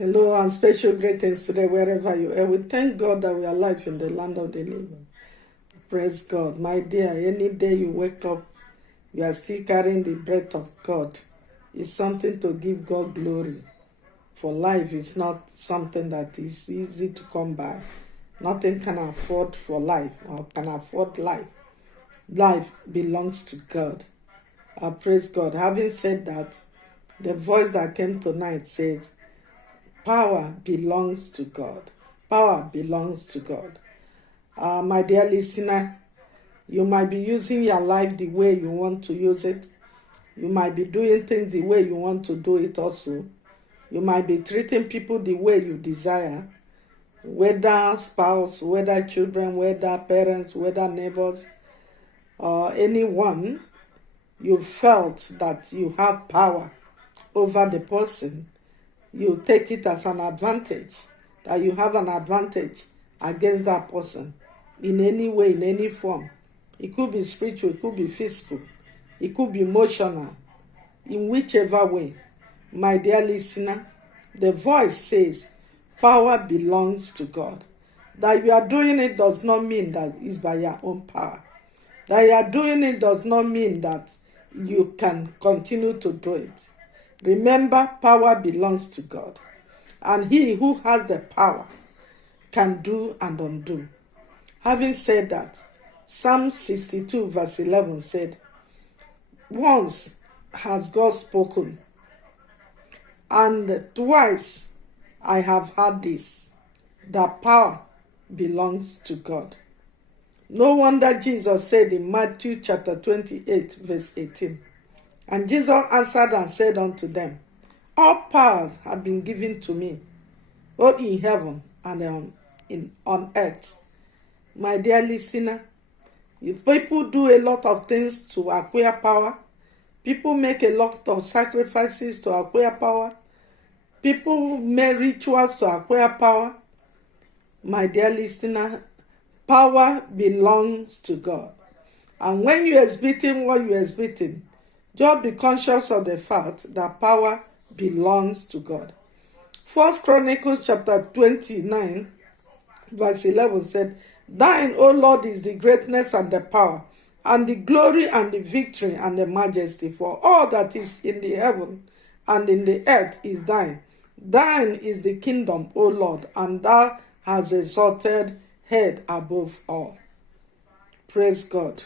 Hello and special greetings today wherever you are. We thank God that we are alive in the land of the living. Praise God. My dear, any day you wake up, you are still carrying the breath of God. It's something to give God glory. For life is not something that is easy to come by. Nothing can afford for life or can afford life. Life belongs to God. I praise God. Having said that, the voice that came tonight says, power belongs to God. Power belongs to God. My dear listener, you might be using your life the way you want to use it. You might be doing things the way you want to do it also. You might be treating people the way you desire, whether spouse, whether children, whether parents, whether neighbors, or anyone. You felt that you have power over the person. You take it as an advantage, that you have an advantage against that person in any way, in any form. It could be spiritual, it could be physical, it could be emotional, in whichever way. My dear listener, the voice says, power belongs to God. That you are doing it does not mean that it's by your own power. That you are doing it does not mean that you can continue to do it. Remember, power belongs to God. And he who has the power can do and undo. Having said that, Psalm 62 verse 11 said, once has God spoken, and twice I have heard this, that power belongs to God. No wonder Jesus said in Matthew chapter 28 verse 18, and Jesus answered and said unto them, all powers have been given to me, both in heaven and on earth. My dear listener, if people do a lot of things to acquire power, people make a lot of sacrifices to acquire power, people make rituals to acquire power, my dear listener, power belongs to God. And when you are exhibiting what you are exhibiting, just be conscious of the fact that power belongs to God. 1 Chronicles chapter 29 verse 11 said, thine, O Lord, is the greatness and the power, and the glory and the victory and the majesty, for all that is in the heaven and in the earth is thine. Thine is the kingdom, O Lord, and thou hast exalted head above all. Praise God.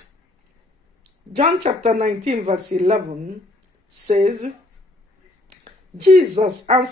John chapter 19 verse 11 says, Jesus answered